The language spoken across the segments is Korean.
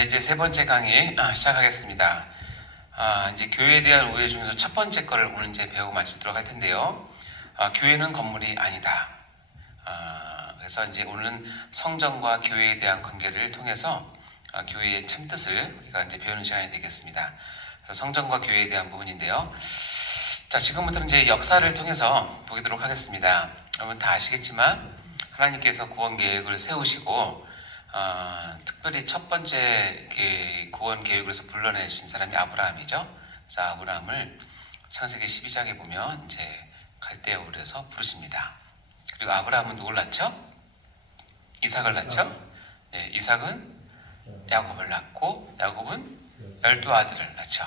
이제 세 번째 강의 시작하겠습니다. 이제 교회에 대한 오해 중에서 첫 번째 거를 오늘 이제 배우고 마치도록 할 텐데요. 교회는 건물이 아니다. 그래서 이제 오늘은 성전과 교회에 대한 관계를 통해서 교회의 참뜻을 우리가 이제 배우는 시간이 되겠습니다. 그래서 성전과 교회에 대한 부분인데요. 자, 지금부터는 이제 역사를 통해서 보도록 하겠습니다. 여러분 다 아시겠지만 하나님께서 구원 계획을 세우시고 특별히 첫 번째 구원 계획에서 불러내신 사람이 아브라함이죠. 그래서 아브라함을 창세기 12장에 보면 이제 갈대아 우르에서 부르십니다. 그리고 아브라함은 누굴 낳죠? 이삭을 낳죠. 네, 이삭은 야곱을 낳고 야곱은 12아들을 낳죠.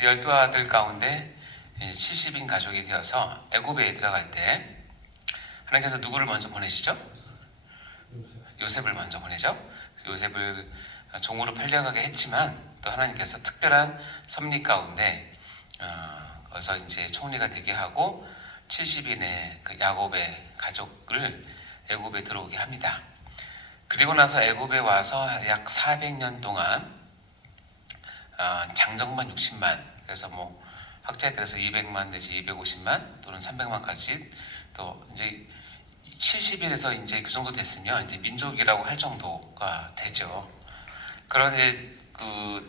12아들 가운데 70인 가족이 되어서 애굽에 들어갈 때 하나님께서 누구를 먼저 보내시죠? 요셉을 먼저 보내죠. 요셉을 종으로 팔려가게 했지만 또 하나님께서 특별한 섭리 가운데 거기서 이제 총리가 되게 하고 70인의 그 야곱의 가족을 애굽에 들어오게 합니다. 그리고 나서 애굽에 와서 약 400년 동안 장정만 60만, 그래서 뭐 학자에 따라서 200만 내지 250만 또는 300만까지 또 이제 70일에서 이제 그 정도 됐으면 이제 민족이라고 할 정도가 되죠. 그런데 그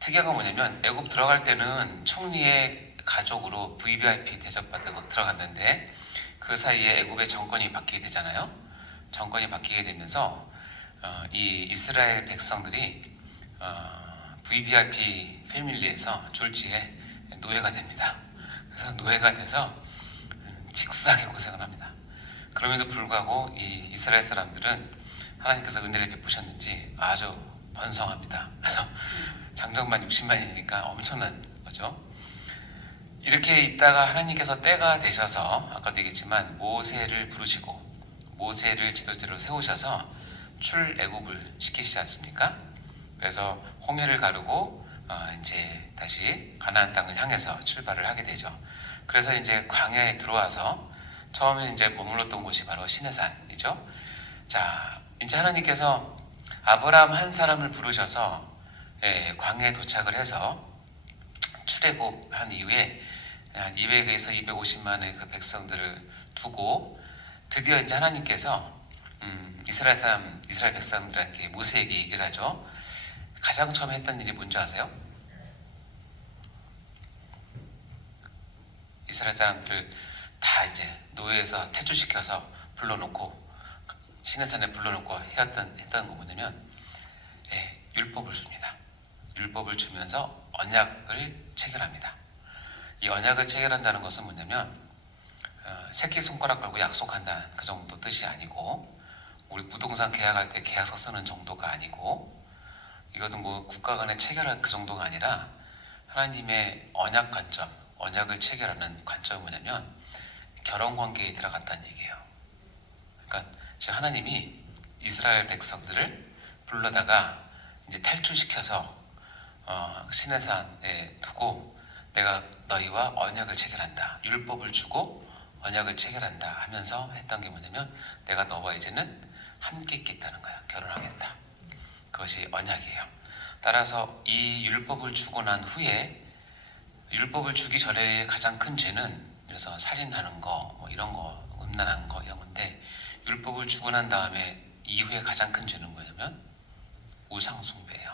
특이한 건 뭐냐면 애굽 들어갈 때는 총리의 가족으로 VVIP 대접받고 들어갔는데 그 사이에 애굽의 정권이 바뀌게 되잖아요. 정권이 바뀌게 되면서 이 이스라엘 백성들이 VVIP 패밀리에서 졸지에 노예가 됩니다. 그래서 노예가 돼서 직사하게 고생을 합니다. 그럼에도 불구하고 이 이스라엘 사람들은 하나님께서 은혜를 베푸셨는지 아주 번성합니다. 그래서 장정만 60만이니까 엄청난 거죠. 이렇게 있다가 하나님께서 때가 되셔서 아까도 얘기했지만 모세를 부르시고 모세를 지도자로 세우셔서 출애굽을 시키시지 않습니까? 그래서 홍해를 가르고 이제 다시 가나안 땅을 향해서 출발을 하게 되죠. 그래서 이제 광야에 들어와서 처음에 이제 머물렀던 곳이 바로 시내산이죠. 자, 이제 하나님께서 아브라함 한 사람을 부르셔서 광야에 도착을 해서 출애굽한 이후에 한 200에서 250만의 그 백성들을 두고 드디어 이제 하나님께서 이스라엘 백성들에게 모세에게 얘기를 하죠. 가장 처음에 했던 일이 뭔지 아세요? 이스라엘 사람들을 다 이제 노예에서 퇴출시켜서 불러놓고 시내산에 불러놓고 했던 거 뭐냐면 율법을 줍니다. 율법을 주면서 언약을 체결합니다. 이 언약을 체결한다는 것은 뭐냐면 새끼손가락 걸고 약속한다는 그 정도 뜻이 아니고 우리 부동산 계약할 때 계약서 쓰는 정도가 아니고 이것도 뭐 국가 간에 체결할 그 정도가 아니라 하나님의 언약 관점, 언약을 체결하는 관점이 뭐냐면 결혼 관계에 들어갔다는 얘기예요. 그러니까 하나님이 이스라엘 백성들을 불러다가 이제 탈출시켜서 시내산에 두고 내가 너희와 언약을 체결한다. 율법을 주고 언약을 체결한다 하면서 했던 게 뭐냐면 내가 너와 이제는 함께 있겠다는 거야. 결혼하겠다. 그것이 언약이에요. 따라서 이 율법을 주고 난 후에 율법을 주기 전에 가장 큰 죄는 그래서 살인하는 거, 뭐 이런 거, 음란한 거 이런 건데 율법을 주고 난 다음에 이후에 가장 큰 죄는 뭐냐면 우상 숭배예요.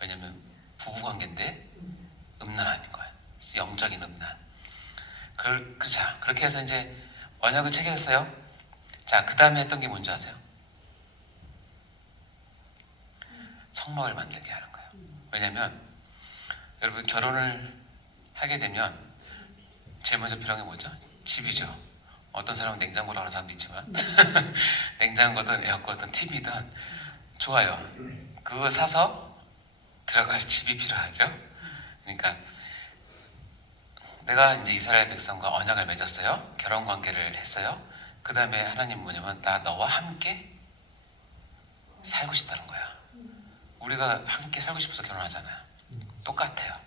왜냐면 부부 관계인데 음란한 거예요. 영적인 음란. 자, 그렇게 해서 이제 언약을 체결했어요. 자, 그 다음에 했던 게 뭔지 아세요? 성막을 만들게 하는 거예요. 왜냐면 여러분 결혼을 하게 되면 제일 먼저 필요한 게 뭐죠? 집이죠. 어떤 사람은 냉장고라고 하는 사람도 있지만 냉장고든 에어컨이든 TV든 좋아요. 그거 사서 들어갈 집이 필요하죠. 그러니까 내가 이제 이스라엘 백성과 언약을 맺었어요. 결혼 관계를 했어요. 그 다음에 하나님 뭐냐면 나 너와 함께 살고 싶다는 거야. 우리가 함께 살고 싶어서 결혼하잖아요. 똑같아요.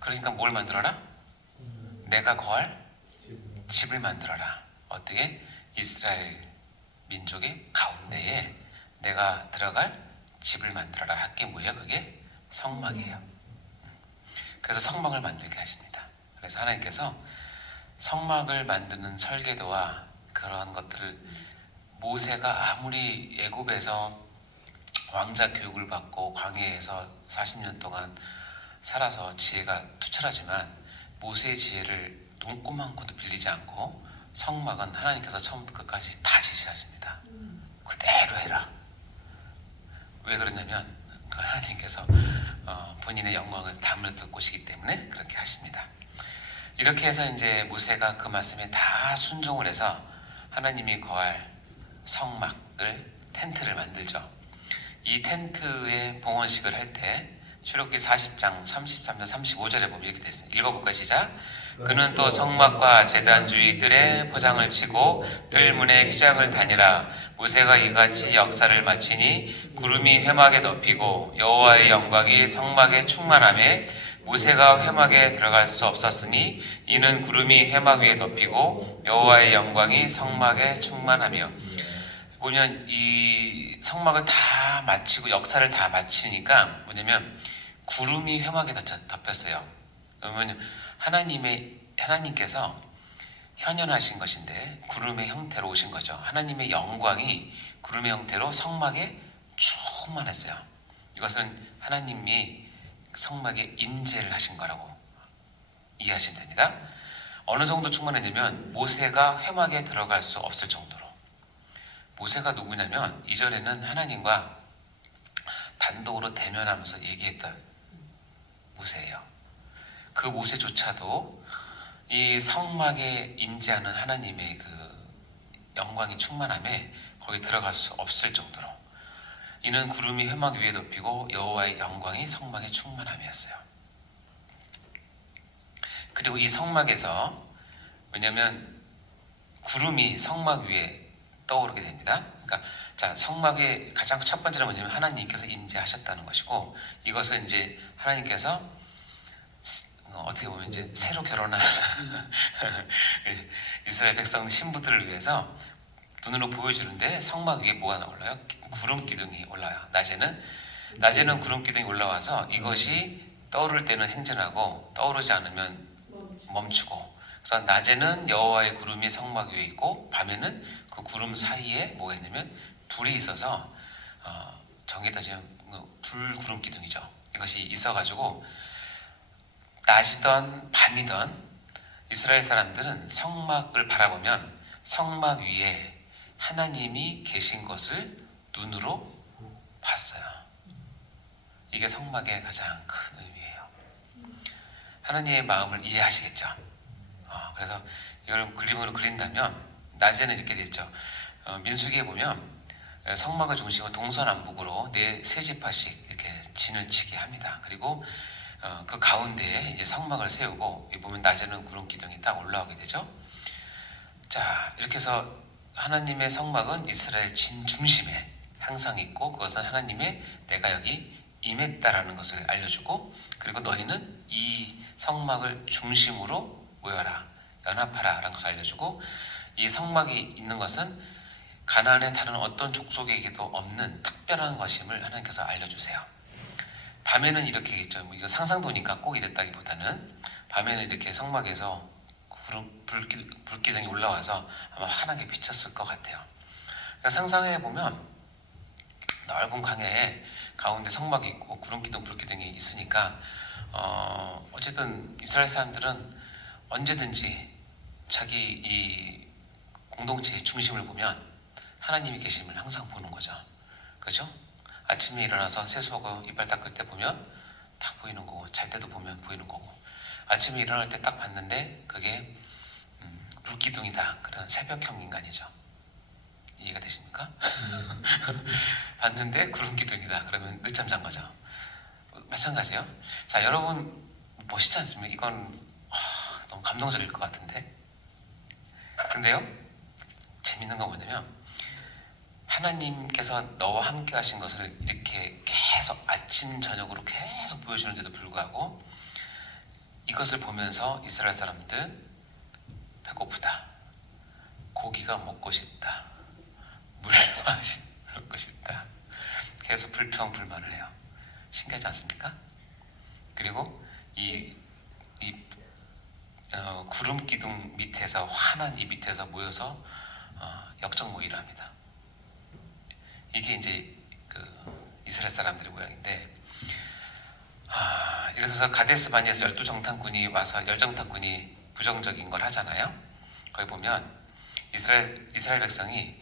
그러니까 뭘 만들어라? 내가 거할 집을 만들어라. 어떻게? 이스라엘 민족의 가운데에 내가 들어갈 집을 만들어라 할 게 뭐예요? 그게 성막이에요. 그래서 성막을 만들게 하십니다. 그래서 하나님께서 성막을 만드는 설계도와 그러한 것들을 모세가 아무리 애굽에서 왕자 교육을 받고 광야에서 40년 동안 살아서 지혜가 투철하지만 모세의 지혜를 눈꼽만큼도 빌리지 않고 성막은 하나님께서 처음부터 끝까지 다 지시하십니다. 그대로 해라. 왜 그러냐면 그 하나님께서 본인의 영광을 담을 곳이기 때문에 그렇게 하십니다. 이렇게 해서 이제 모세가 그 말씀에 다 순종을 해서 하나님이 거할 성막을 텐트를 만들죠. 이 텐트의 봉헌식을 할 때 출애굽기 40장 33절 35절에 보면 이렇게 되어 있습니다. 읽어볼까요? 시작. 그는 또 성막과 제단 주위 뜰에 포장을 치고 뜰 문에 휘장을 다니라. 모세가 이같이 역사를 마치니 구름이 회막에 덮이고 여호와의 영광이 성막에 충만하며 모세가 회막에 들어갈 수 없었으니 이는 구름이 회막 위에 덮이고 여호와의 영광이 성막에 충만하며. 보면 이 성막을 다 마치고 역사를 다 마치니까 뭐냐면 구름이 회막에 덮였어요. 그러면 하나님께서 현현하신 것인데 구름의 형태로 오신 거죠. 하나님의 영광이 구름의 형태로 성막에 충만했어요. 이것은 하나님이 성막에 임재를 하신 거라고 이해하시면 됩니다. 어느 정도 충만했냐면 모세가 회막에 들어갈 수 없을 정도로. 모세가 누구냐면 이전에는 하나님과 단독으로 대면하면서 얘기했던 모세예요. 그 모세조차도 이 성막에 임재하는 하나님의 그 영광이 충만함에 거기 들어갈 수 없을 정도로, 이는 구름이 회막 위에 덮이고 여호와의 영광이 성막에 충만함이었어요. 그리고 이 성막에서, 왜냐하면 구름이 성막 위에 떠오르게 됩니다. 그러니까 자, 성막의 가장 첫 번째는 뭐냐면 하나님께서 임재하셨다는 것이고, 이것은 이제 하나님께서 어떻게 보면 이제 새로 결혼한 이스라엘 백성 신부들을 위해서 눈으로 보여주는데 성막 위에 뭐가 올라요? 구름 기둥이 올라요. 낮에는 구름 기둥이 올라와서 이것이 떠오를 때는 행진하고 떠오르지 않으면 멈추고. 그래서 낮에는 여호와의 구름이 성막 위에 있고 밤에는 그 구름 사이에 뭐가 있냐면 불이 있어서 정의다 지금 불구름 기둥이죠. 이것이 있어가지고 낮이던 밤이던 이스라엘 사람들은 성막을 바라보면 성막 위에 하나님이 계신 것을 눈으로 봤어요. 이게 성막의 가장 큰 의미예요. 하나님의 마음을 이해하시겠죠? 그래서 이걸 그림으로 그린다면 낮에는 이렇게 되죠. 민수기에 보면 성막의 중심은 동서남북으로 세 지파씩 이렇게 진을 치게 합니다. 그리고 그 가운데에 이제 성막을 세우고, 보면 낮에는 구름 기둥이 딱 올라오게 되죠. 자, 이렇게 해서 하나님의 성막은 이스라엘 진 중심에 항상 있고, 그것은 하나님의 내가 여기 임했다라는 것을 알려주고, 그리고 너희는 이 성막을 중심으로 모여라, 연합하라 라는 것을 알려주고, 이 성막이 있는 것은 가나안의 다른 어떤 족속에게도 없는 특별한 것임을 하나님께서 알려주세요. 밤에는 이렇게 있죠. 이거 상상도니까 꼭 이랬다기보다는 밤에는 이렇게 성막에서 불기둥이 올라와서 아마 환하게 비쳤을 것 같아요. 그러니까 상상해 보면 넓은 광야에 가운데 성막이 있고 구름기둥, 불기둥이 있으니까 어쨌든 이스라엘 사람들은 언제든지 자기 이 공동체의 중심을 보면 하나님이 계심을 항상 보는 거죠. 그렇죠? 아침에 일어나서 세수하고 이빨 닦을 때 보면 딱 보이는 거고, 잘 때도 보면 보이는 거고, 아침에 일어날 때 딱 봤는데 그게 불기둥이다, 그런 새벽형 인간이죠. 이해가 되십니까? 봤는데 구름기둥이다 그러면 늦잠 잔 거죠. 마찬가지예요. 자, 여러분 멋있지 않습니까? 이건 너무 감동적일 것 같은데. 근데요, 재밌는 건 뭐냐면 하나님께서 너와 함께 하신 것을 이렇게 계속 아침 저녁으로 계속 보여주는데도 불구하고 이것을 보면서 이스라엘 사람들 배고프다, 고기가 먹고 싶다, 물 먹고 싶다, 계속 불평불만을 해요. 신기하지 않습니까? 그리고 이 구름 기둥 밑에서 환한 이 밑에서 모여서 역적 모의를 합니다. 이게 이제 그 이스라엘 사람들의 모양인데, 예를 들어서 가데스 바니에서 12정탐꾼이 와서 10정탐꾼이 부정적인 걸 하잖아요. 거기 보면 이스라엘 백성이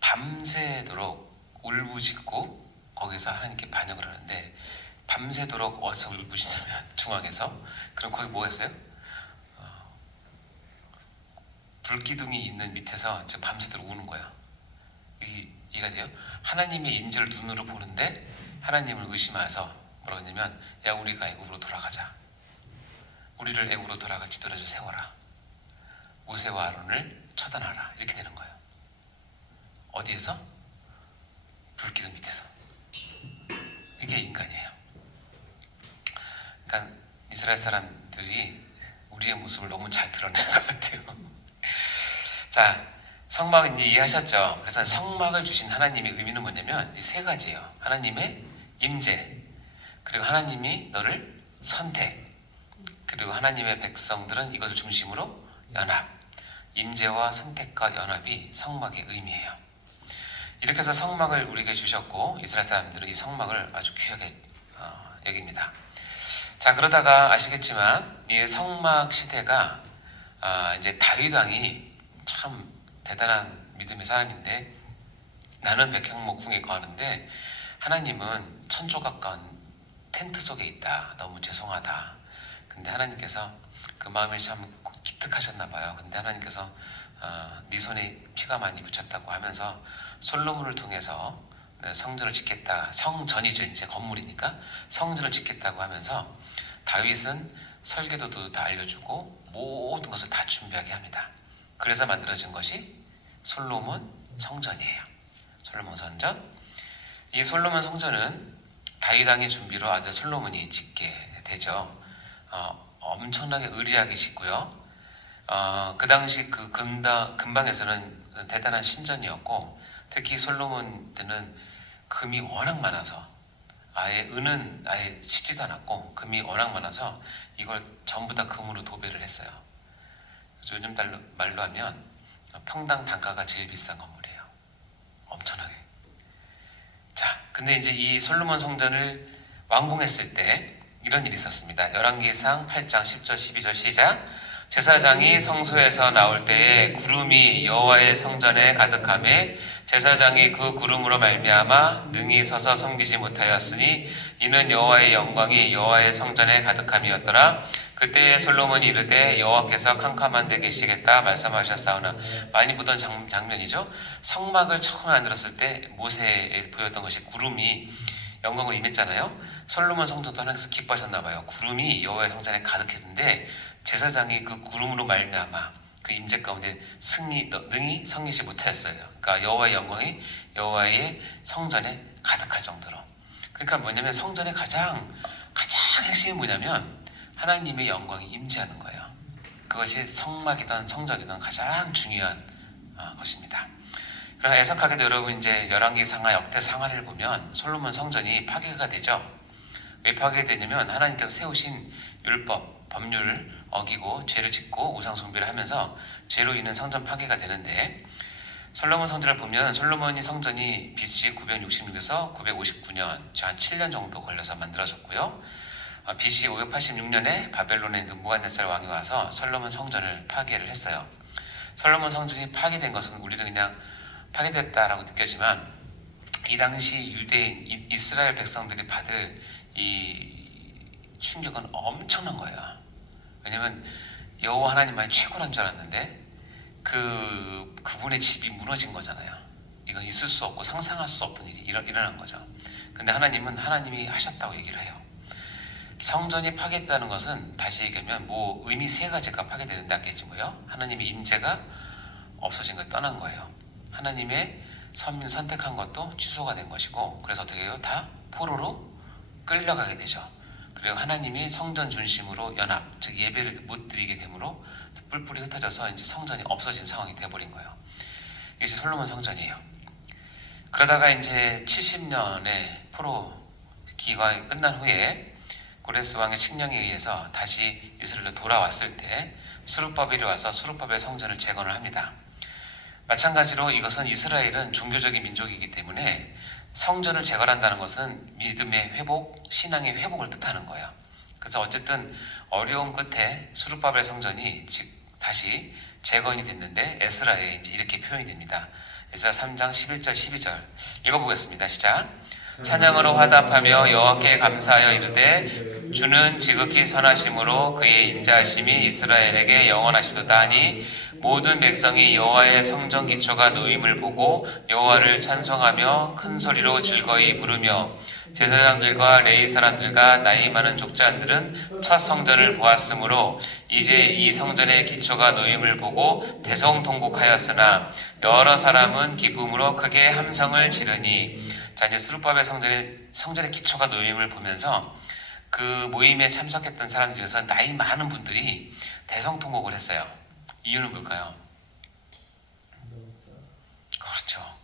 밤새도록 울부짖고 거기서 하나님께 반역을 하는데, 밤새도록 어디서 울부짖냐면 중앙에서. 그럼 거기 뭐 했어요? 불기둥이 있는 밑에서 밤새도록 우는 거야. 이해가 돼요? 하나님의 임재를 눈으로 보는데 하나님을 의심해서 뭐라고 했냐면, 야, 우리가 애굽으로 돌아가자. 우리를 애굽으로 돌아가 지도자를 세워라. 모세와 아론을 처단하라. 이렇게 되는 거예요. 어디에서? 불기둥 밑에서. 이게 인간이에요. 그러니까 이스라엘 사람들이 우리의 모습을 너무 잘 드러낸 것 같아요. 자, 성막 이제 이해하셨죠? 그래서 성막을 주신 하나님의 의미는 뭐냐면 이 세 가지예요. 하나님의 임재, 그리고 하나님이 너를 선택, 그리고 하나님의 백성들은 이것을 중심으로 연합. 임재와 선택과 연합이 성막의 의미예요. 이렇게 해서 성막을 우리에게 주셨고, 이스라엘 사람들은 이 성막을 아주 귀하게 여깁니다. 자, 그러다가 아시겠지만 이 성막 시대가 이제 다윗 왕이 참 대단한 믿음의 사람인데, 나는 백향목궁에 거하는데 하나님은 천조 가까운 텐트 속에 있다. 너무 죄송하다. 근데 하나님께서 그 마음이 참 기특하셨나 봐요. 근데 하나님께서 네 손에 피가 많이 묻혔다고 하면서 솔로몬을 통해서 성전을 짓겠다. 성전이죠. 이제 건물이니까 성전을 짓겠다고 하면서 다윗은 설계도도 다 알려주고 모든 것을 다 준비하게 합니다. 그래서 만들어진 것이 솔로몬 성전이에요. 솔로몬 성전. 이 솔로몬 성전은 다윗 왕의 준비로 아들 솔로몬이 짓게 되죠. 엄청나게 의리하게 짓고요. 그 당시 그 근방에서는 대단한 신전이었고, 특히 솔로몬 때는 금이 워낙 많아서 은은 아예 치지도 않았고, 금이 워낙 많아서 이걸 전부 다 금으로 도배를 했어요. 그래서 요즘 말로 하면 평당 단가가 제일 비싼 건물이에요. 엄청나게. 자, 근데 이제 이 솔로몬 성전을 완공했을 때 이런 일이 있었습니다. 열왕기상 8장 10절 12절 시작. 제사장이 성소에서 나올 때에 구름이 여호와의 성전에 가득하매 제사장이 그 구름으로 말미암아 능히 서서 섬기지 못하였으니 이는 여호와의 영광이 여호와의 성전에 가득함이었더라. 그때에 솔로몬이 이르되 여호와께서 캄캄한 데 계시겠다 말씀하셨사오나. 많이 보던 장면이죠. 성막을 처음 만들었을 때 모세에 보였던 것이 구름이 영광으로 임했잖아요. 솔로몬 성전도 하나님께서 기뻐하셨나 봐요. 구름이 여호와의 성전에 가득했는데 제사장이 그 구름으로 말미암아 그 임재 가운데 능히 섬기지 못하였어요. 그러니까 여호와의 영광이 여호와의 성전에 가득할 정도로. 그러니까 뭐냐면 성전의 가장 핵심이 뭐냐면 하나님의 영광이 임재하는 거예요. 그것이 성막이든 성전이든 가장 중요한 것입니다. 그러나 애석하게도 여러분 이제 열왕기상하 역대상하를 보면 솔로몬 성전이 파괴가 되죠. 왜 파괴되냐면 하나님께서 세우신 율법, 법률을 어기고 죄를 짓고 우상 숭배를 하면서 죄로 인한 성전 파괴가 되는데, 솔로몬 성전을 보면 솔로몬이 성전이 BC 966에서 959년 한 7년 정도 걸려서 만들어졌고요. BC 586년에 바벨론의 느부갓네살 왕이 와서 솔로몬 성전을 파괴를 했어요. 솔로몬 성전이 파괴된 것은 우리는 그냥 파괴됐다라고 느꼈지만, 이 당시 유대인 이스라엘 백성들이 받을 이 충격은 엄청난 거예요. 왜냐면 여호와 하나님만이 최고란 줄 알았는데 그분의 집이 무너진 거잖아요. 이건 있을 수 없고 상상할 수 없던 일이 일어난 거죠. 근데 하나님은 하나님이 하셨다고 얘기를 해요. 성전이 파괴됐다는 것은 다시 얘기하면 뭐 의미 세 가지가 파괴된다겠지 뭐요. 하나님의 임재가 없어진 걸 떠난 거예요. 하나님의 선민 선택한 것도 취소가 된 것이고, 그래서 어떻게 해요? 다 포로로 끌려가게 되죠. 그리고 하나님의 성전 중심으로 연합, 즉 예배를 못 드리게 되므로 뿔뿔이 흩어져서 이제 성전이 없어진 상황이 되어버린 거예요. 이것이 솔로몬 성전이에요. 그러다가 이제 70년에 포로 기간이 끝난 후에 고레스 왕의 칙령에 의해서 다시 이스라엘로 돌아왔을 때 수르바벨이 와서 수르바벨 성전을 재건을 합니다. 마찬가지로 이것은 이스라엘은 종교적인 민족이기 때문에 성전을 재건한다는 것은 믿음의 회복, 신앙의 회복을 뜻하는 거예요. 그래서 어쨌든 어려움 끝에 수르바벨 성전이 다시 재건이 됐는데 에스라에 이제 이렇게 표현이 됩니다. 에스라 3장 11절 12절 읽어보겠습니다. 시작. 찬양으로 화답하며 여호와께 감사하여 이르되 주는 지극히 선하심으로 그의 인자하심이 이스라엘에게 영원하시도다 하니 모든 백성이 여호와의 성전 기초가 놓임을 보고 여호와를 찬송하며 큰 소리로 즐거이 부르며 제사장들과 레위 사람들과 나이 많은 족장들은 첫 성전을 보았으므로 이제 이 성전의 기초가 놓임을 보고 대성통곡하였으나 여러 사람은 기쁨으로 크게 함성을 지르니. 자, 이제 스룹바벨 성전의 기초가 놓임을 보면서 그 모임에 참석했던 사람 중에서 나이 많은 분들이 대성통곡을 했어요. 이유는 뭘까요? 그렇죠.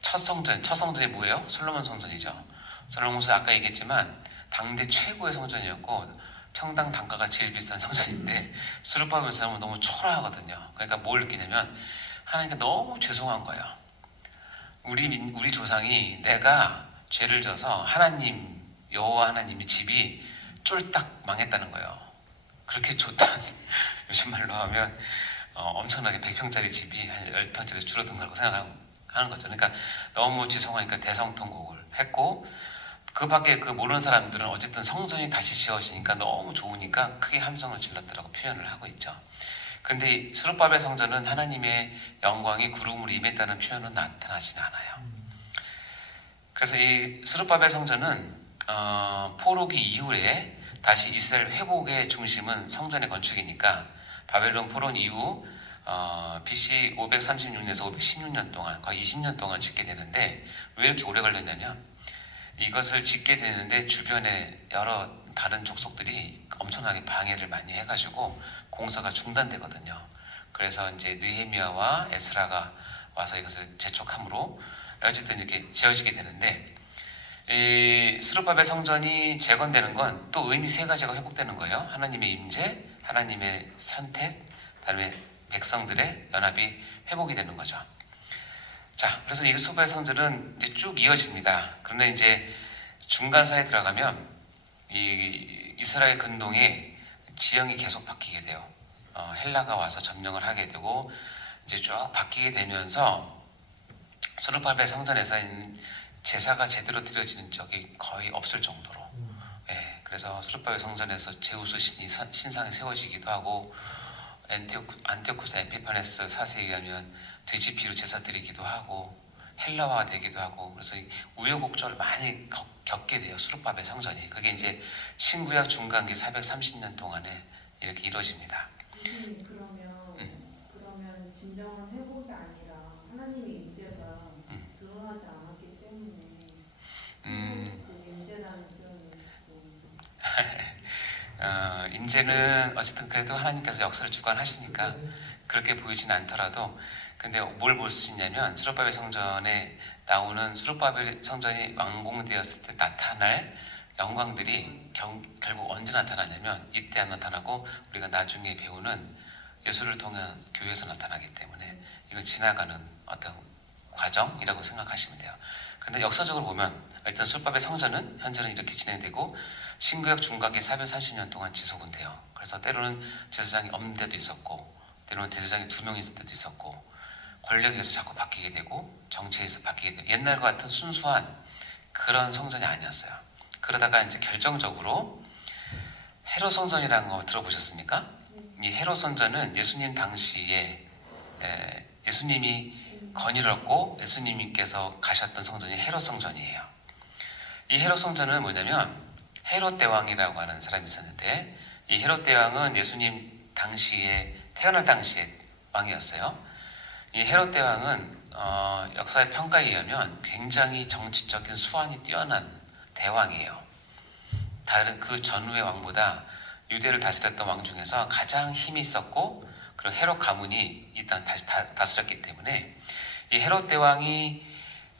첫 성전이 뭐예요? 솔로몬 성전이죠. 솔로몬 성전 아까 얘기했지만 당대 최고의 성전이었고 평당 단가가 제일 비싼 성전인데 스룹바벨 사람은 너무 초라하거든요. 그러니까 뭘 느끼냐면 하나님께 너무 죄송한 거예요. 우리 조상이 내가 죄를 져서 하나님 여호와 하나님의 집이 쫄딱 망했다는 거예요. 그렇게 좋던 요즘 말로 하면 엄청나게 100평짜리 집이 한 10평짜리 줄어든 거라고 생각하는 거죠. 그러니까 너무 죄송하니까 대성통곡을 했고 그 밖에 그 모르는 사람들은 어쨌든 성전이 다시 지어지니까 너무 좋으니까 크게 함성을 질렀다라고 표현을 하고 있죠. 근데 스룹바벨 성전은 하나님의 영광이 구름으로 임했다는 표현은 나타나지는 않아요. 그래서 이 스룹바벨 성전은 포로기 이후에 다시 이스라엘 회복의 중심은 성전의 건축이니까 바벨론 포로 이후 BC 536년에서 516년 동안 거의 20년 동안 짓게 되는데 왜 이렇게 오래 걸렸냐면 이것을 짓게 되는데 주변에 여러 다른 족속들이 엄청나게 방해를 많이 해가지고 공사가 중단되거든요. 그래서 이제 느헤미야와 에스라가 와서 이것을 재촉함으로 어쨌든 이렇게 지어지게 되는데 이 스룹바벨 성전이 재건되는 건 또 의미 세 가지가 회복되는 거예요. 하나님의 임재, 하나님의 선택, 그다음에 백성들의 연합이 회복이 되는 거죠. 자, 그래서 이 스룹바벨 성전은 이제 쭉 이어집니다. 그런데 이제 중간사에 들어가면 이 이스라엘 근동에 지형이 계속 바뀌게 돼요. 헬라가 와서 점령을 하게 되고 이제 쭉 바뀌게 되면서 스룹바벨 성전에서 제사가 제대로 드려지는 적이 거의 없을 정도로. 예, 그래서 스룹바벨 성전에서 제우스 신이 신상이 세워지기도 하고 안티오쿠스 에피파네스 4세에 의하면 돼지 피로 제사 드리기도 하고 헬라화가 되기도 하고 그래서 우여곡절을 많이 겪게 돼요. 스룹바벨 성전이. 그게 이제 신구약 중간기 430년 동안에 이렇게 이루어집니다. 그러면 진정한 회복이 아니라 하나님의 임재가 드러나지 않았기 때문에 그 임재라는 표현을 임재는 어쨌든 그래도 하나님께서 역사를 주관하시니까 그렇게 보이지는 않더라도 근데 뭘 볼 수 있냐면 스룹바벨 성전에 나오는 스룹바벨 성전이 완공되었을 때 나타날 영광들이 결국 언제 나타나냐면 이때 안 나타나고 우리가 나중에 배우는 예수를 통한 교회에서 나타나기 때문에 이건 지나가는 어떤 과정이라고 생각하시면 돼요. 그런데 역사적으로 보면 일단 스룹바벨 성전은 현재는 이렇게 진행되고 신구약 중간기 430년 동안 지속은 돼요. 그래서 때로는 제사장이 없는 때도 있었고 때로는 제사장이 2명 있을 때도 있었고 권력에서 자꾸 바뀌게 되고 정치에서 바뀌게 되고 옛날과 같은 순수한 그런 성전이 아니었어요. 그러다가 이제 결정적으로 헤롯 성전이라는 거 들어보셨습니까? 이 헤롯 성전은 예수님 당시에 예수님이 건의를 얻고 예수님께서 가셨던 성전이 헤롯 성전이에요. 이 헤롯 성전은 뭐냐면 헤롯 대왕이라고 하는 사람이 있었는데 이 헤롯 대왕은 예수님 당시에 태어날 당시에 왕이었어요. 이 헤롯 대왕은 역사의 평가에 의하면 굉장히 정치적인 수완이 뛰어난 대왕이에요. 다른 그 전후의 왕보다 유대를 다스렸던 왕 중에서 가장 힘이 있었고 그리고 헤롯 가문이 일단 다시 다스렸기 때문에 이 헤롯 대왕이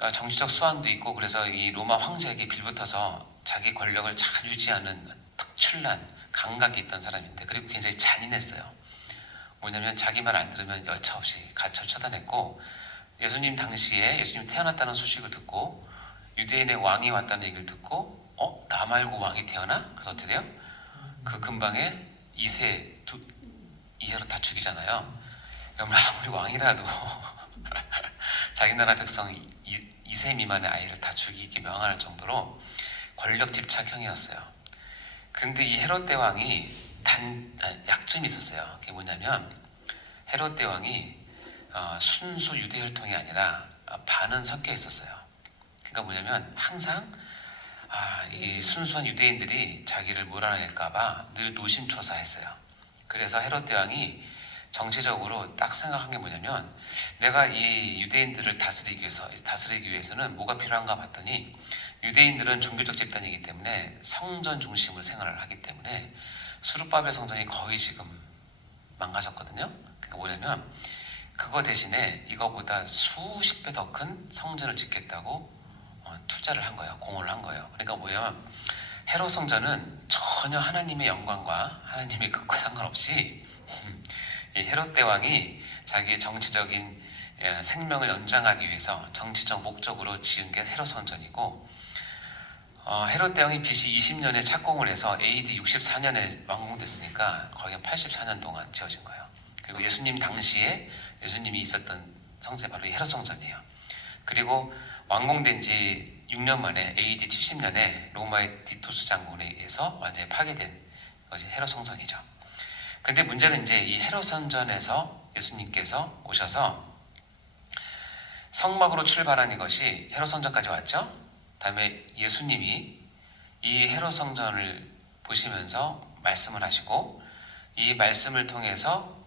정치적 수완도 있고 그래서 이 로마 황제에게 빌붙어서 자기 권력을 잘 유지하는 특출난 감각이 있던 사람인데, 그리고 굉장히 잔인했어요. 뭐냐면 자기 말 안 들으면 여차없이 가철 처단했고, 예수님 당시에 예수님 태어났다는 소식을 듣고 유대인의 왕이 왔다는 얘기를 듣고 나 말고 왕이 태어나? 그래서 어떻게 돼요? 그 근방에 이세로 다 죽이잖아요. 여러분, 아무리 왕이라도 자기 나라 백성 2세 미만의 아이를 다 죽이게 명할 정도로 권력 집착형이었어요. 근데 이 헤롯 대왕이 약점이 있었어요. 그게 뭐냐면 헤롯 대왕이 순수 유대 혈통이 아니라 반은 섞여 있었어요. 그러니까 뭐냐면 항상 이 순수한 유대인들이 자기를 몰아낼까봐 늘 노심초사했어요. 그래서 헤롯 대왕이 정치적으로 딱 생각한 게 뭐냐면, 내가 이 유대인들을 다스리기 위해서는 뭐가 필요한가 봤더니, 유대인들은 종교적 집단이기 때문에 성전 중심으로 생활을 하기 때문에 수르바벨 성전이 거의 지금 망가졌거든요. 그러니까 뭐냐면 그거 대신에 이거보다 수십 배 더 큰 성전을 짓겠다고 투자를 한 거예요. 공헌을 한 거예요. 그러니까 뭐냐면 헤롯 성전은 전혀 하나님의 영광과 하나님의 뜻과 상관없이 이 헤롯 대왕이 자기의 정치적인 생명을 연장하기 위해서 정치적 목적으로 지은 게 헤롯 성전이고, 헤롯 대왕이 BC 20년에 착공을 해서 AD 64년에 완공됐으니까 거의 한 84년 동안 지어진 거예요. 그리고 예수님 당시에 예수님이 있었던 성전이 바로 이 헤롯 성전이에요. 그리고 완공된 지 6년 만에 AD 70년에 로마의 디투스 장군에 의해서 완전히 파괴된 것이 헤롯 성전이죠. 근데 문제는 이제 이 헤롯 성전에서 예수님께서 오셔서 성막으로 출발한 이것이 헤롯 성전까지 왔죠. 다음에 예수님이 이 헤롯 성전을 보시면서 말씀을 하시고, 이 말씀을 통해서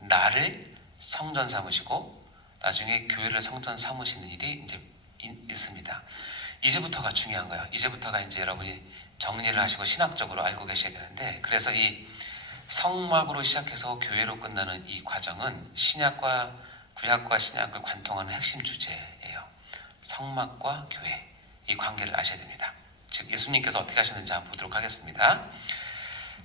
나를 성전 삼으시고 나중에 교회를 성전 삼으시는 일이 이제 있습니다. 이제부터가 중요한 거예요. 이제부터가 이제 여러분이 정리를 하시고 신학적으로 알고 계셔야 되는데, 그래서 이 성막으로 시작해서 교회로 끝나는 이 과정은 신약과 구약과 신약을 관통하는 핵심 주제예요. 성막과 교회, 이 관계를 아셔야 됩니다. 즉 예수님께서 어떻게 하셨는지 한번 보도록 하겠습니다.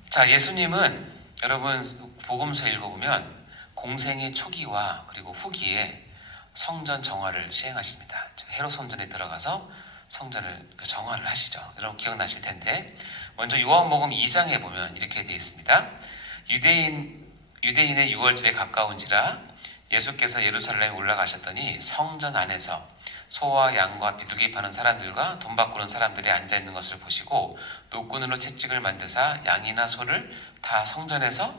자, 예수님은 여러분 복음서 읽어보면 공생의 초기와 그리고 후기에 성전 정화를 시행하십니다. 즉 헤롯 성전에 들어가서 성전을 정화를 하시죠. 여러분 기억나실 텐데, 먼저 요한복음 2장에 보면 이렇게 되어 있습니다. 유대인의 유월절에 가까운지라 예수께서 예루살렘에 올라가셨더니 성전 안에서 소와 양과 비둘기 파는 사람들과 돈 바꾸는 사람들이 앉아있는 것을 보시고 노끈으로 채찍을 만드사 양이나 소를 다 성전에서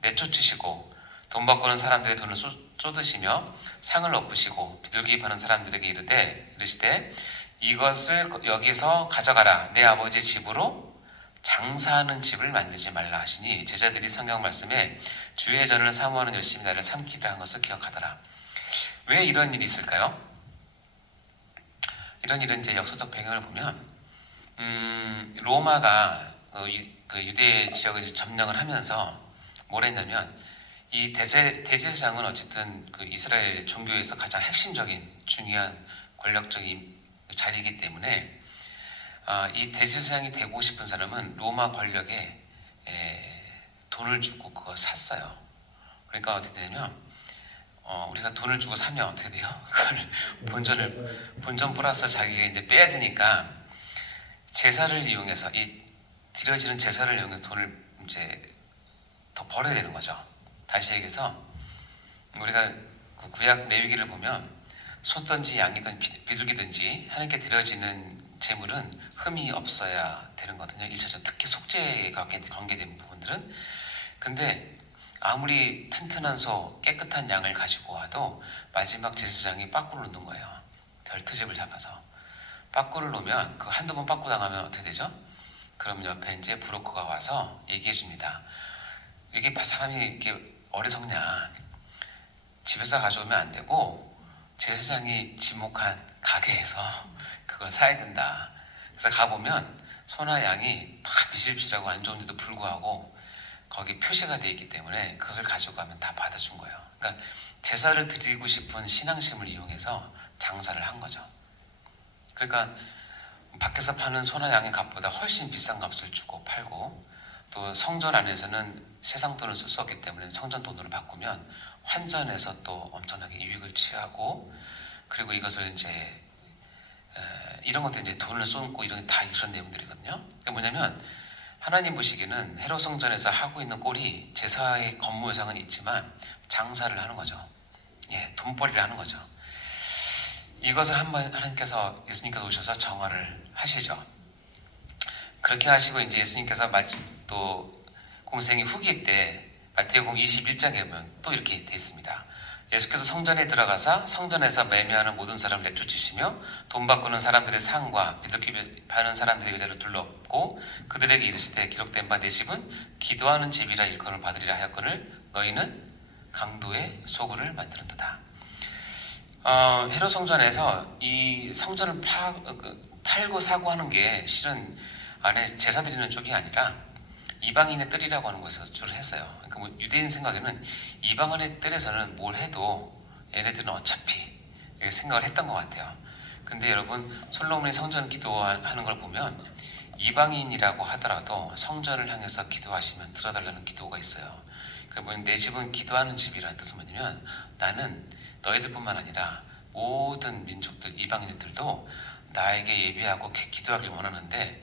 내쫓으시고 돈 바꾸는 사람들의 돈을 쏟으시며 상을 엎으시고 비둘기 파는 사람들에게 이르시되 이것을 여기서 가져가라. 내 아버지 집으로 장사하는 집을 만들지 말라 하시니, 제자들이 성경 말씀에 주의 전을 사모하는 열심히 나를 삼키리라 한 것을 기억하더라. 왜 이런 일이 있을까요? 이런 일은 이제 역사적 배경을 보면 로마가 그 유대 지역을 점령을 하면서 뭘 했냐면, 이 대제사장은 어쨌든 그 이스라엘 종교에서 가장 핵심적인 중요한 권력적인 자리이기 때문에 이 대제사장이 되고 싶은 사람은 로마 권력에 돈을 주고 그거 샀어요. 그러니까 어떻게 되냐면 우리가 돈을 주고 사면 어떻게 돼요? 그걸 본전 플러스 자기가 이제 빼야 되니까 제사를 이용해서, 이 드려지는 제사를 이용해서 돈을 이제 더 벌어야 되는 거죠. 다시 얘기해서 우리가 그 구약 레위기를 보면 소든지 양이든 비둘기든지 하나님께 드려지는 재물은 흠이 없어야 되는 거거든요. 1차적으로 특히 속죄에 관계된 부분들은. 근데 아무리 튼튼한 소, 깨끗한 양을 가지고 와도 마지막 제사장이 빠꾸를 놓는 거예요. 별트집을 잡아서 빠꾸를 놓으면 그 한두 번 빠꾸 당하면 어떻게 되죠? 그럼 옆에 이제 브로커가 와서 얘기해 줍니다. 이게 사람이 이렇게 어리석냐, 집에서 가져오면 안 되고 제사장이 지목한 가게에서 그걸 사야 된다. 그래서 가보면 소나 양이 다 비실비실하고 안 좋은데도 불구하고 거기 표시가 되어 있기 때문에 그것을 가져가면 다 받아준 거예요. 그러니까 제사를 드리고 싶은 신앙심을 이용해서 장사를 한 거죠. 그러니까 밖에서 파는 소나 양의 값보다 훨씬 비싼 값을 주고 팔고, 또 성전 안에서는 세상 돈을 쓸 수 없기 때문에 성전 돈으로 바꾸면 환전해서 또 엄청나게 이익을 취하고, 그리고 이것을 이제 이런 것도 이제 돈을 쏟고 이런 다 이런 내용들이거든요. 그러니까 뭐냐면 하나님 보시기에는 헤롯 성전에서 하고 있는 꼴이 제사의 건물상은 있지만 장사를 하는 거죠. 예, 돈벌이를 하는 거죠. 이것을 한번 하나님께서, 예수님께서 오셔서 정화를 하시죠. 그렇게 하시고 이제 예수님께서 또 공생의 후기 때 마태복음 21장에 보면 또 이렇게 되어 있습니다. 예수께서 성전에 들어가사 성전에서 매매하는 모든 사람을 내쫓으시며 돈 바꾸는 사람들의 상과 비둘기 파는 사람들의 의자를 둘러엎고 그들에게 이르시되 기록된 바 내 집은 기도하는 집이라 일컬음을 받으리라 하였거늘 너희는 강도의 소굴을 만드는도다. 헤롯 성전에서 이 성전을 팔고 사고 하는 게 실은 안에 제사 드리는 쪽이 아니라 이방인의 뜰이라고 하는 것을 주로 했어요. 그러니까 뭐 유대인 생각에는 이방인의 뜰에서는 뭘 해도 얘네들은 어차피 이렇게 생각을 했던 것 같아요. 근데 여러분, 솔로몬이 성전 기도하는 걸 보면 이방인이라고 하더라도 성전을 향해서 기도하시면 들어달라는 기도가 있어요. 그러니까 내 집은 기도하는 집이라는 뜻은 뭐냐면, 나는 너희들뿐만 아니라 모든 민족들, 이방인들도 나에게 예배하고 기도하길 원하는데,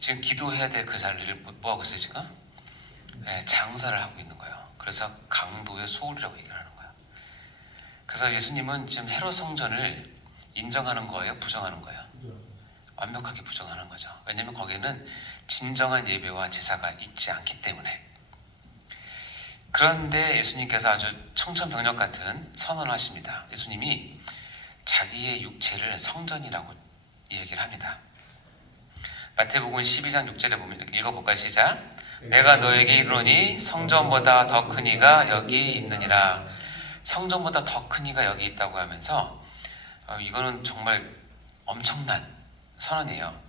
지금 기도해야 될 그 자리를 뭐하고 있어요 지금? 네, 장사를 하고 있는 거예요. 그래서 강도의 소울이라고 얘기를 하는 거예요. 그래서 예수님은 지금 헤롯 성전을 인정하는 거예요? 부정하는 거예요? 완벽하게 부정하는 거죠. 왜냐하면 거기에는 진정한 예배와 제사가 있지 않기 때문에. 그런데 예수님께서 아주 청천벽력 같은 선언을 하십니다. 예수님이 자기의 육체를 성전이라고 얘기를 합니다. 마태복음 12장 6절에 보면, 읽어볼까요? 시작. 내가 너에게 이르노니 성전보다 더 큰 이가 여기 있느니라. 성전보다 더 큰 이가 여기 있다고 하면서 이거는 정말 엄청난 선언이에요.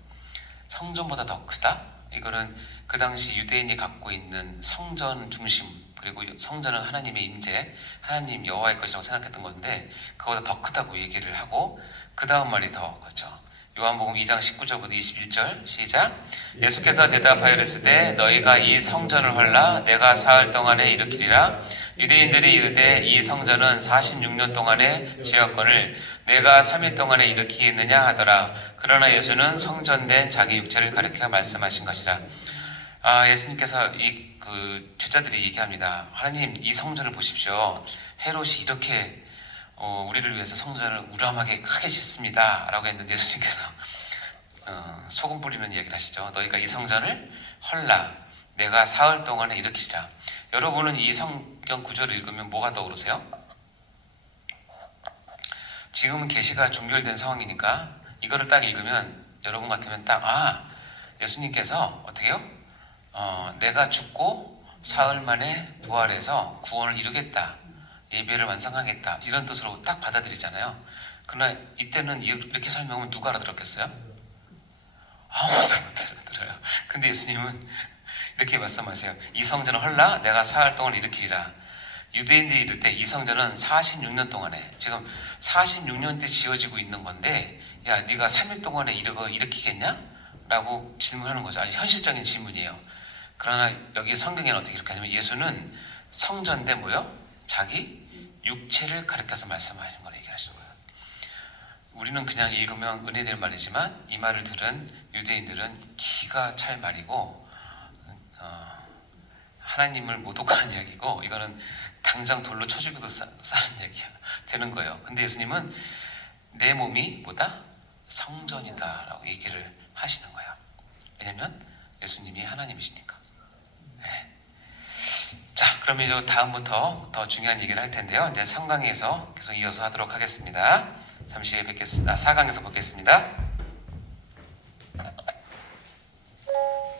성전보다 더 크다? 이거는 그 당시 유대인이 갖고 있는 성전 중심, 그리고 성전은 하나님의 임재, 하나님 여호와의 것이라고 생각했던 건데 그거보다 더 크다고 얘기를 하고, 그 다음 말이 더 그렇죠. 요한복음 2장 19절부터 21절 시작. 예수께서 대답하여 이르시되 너희가 이 성전을 헐라 내가 사흘 동안에 일으키리라. 유대인들이 이르되 이 성전은 46년 동안에 지었거늘 내가 3일 동안에 일으키겠느냐 하더라. 그러나 예수는 성전된 자기 육체를 가리켜 말씀하신 것이라. 예수님께서 제자들이 얘기합니다. 하나님, 이 성전을 보십시오. 헤롯이 이렇게 우리를 위해서 성전을 우람하게 크게 짓습니다 라고 했는데 예수님께서 소금 뿌리는 얘기를 하시죠. 너희가 이 성전을 헐라 내가 사흘 동안에 일으키리라. 여러분은 이 성경 구절을 읽으면 뭐가 떠오르세요? 지금은 계시가 종결된 상황이니까 이거를 딱 읽으면 여러분 같으면 예수님께서 어떻게 해요? 내가 죽고 사흘 만에 부활해서 구원을 이루겠다, 예배를 완성하겠다, 이런 뜻으로 딱 받아들이잖아요. 그러나 이때는 이렇게 설명하면 누가 알아들었겠어요? 아무도 못 알아들어요. 근데 예수님은 이렇게 말씀하세요. 이 성전을 헐라 내가 사흘 동안 일으키리라. 유대인들이 이럴 때 이 성전은 46년 동안에, 지금 46년 때 지어지고 있는 건데 야 네가 3일 동안에 일으키겠냐? 라고 질문하는 거죠. 아주 현실적인 질문이에요. 그러나 여기 성경에는 어떻게 이렇게 하냐면 예수는 성전대 자기 육체를 가리켜서 말씀하시는 걸 얘기하시는 거예요. 우리는 그냥 읽으면 은혜될 말이지만 이 말을 들은 유대인들은 기가 찰 말이고 하나님을 모독하는 이야기고, 이거는 당장 돌로 쳐 죽여도 싸는 얘기가 되는 거예요. 근데 예수님은 내 몸이 성전이다 라고 얘기를 하시는 거예요. 왜냐면 예수님이 하나님이시니까. 네. 자, 그럼 이제 다음부터 더 중요한 얘기를 할 텐데요. 이제 3강에서 계속 이어서 하도록 하겠습니다. 잠시 후에 뵙겠습니다. 4강에서 뵙겠습니다.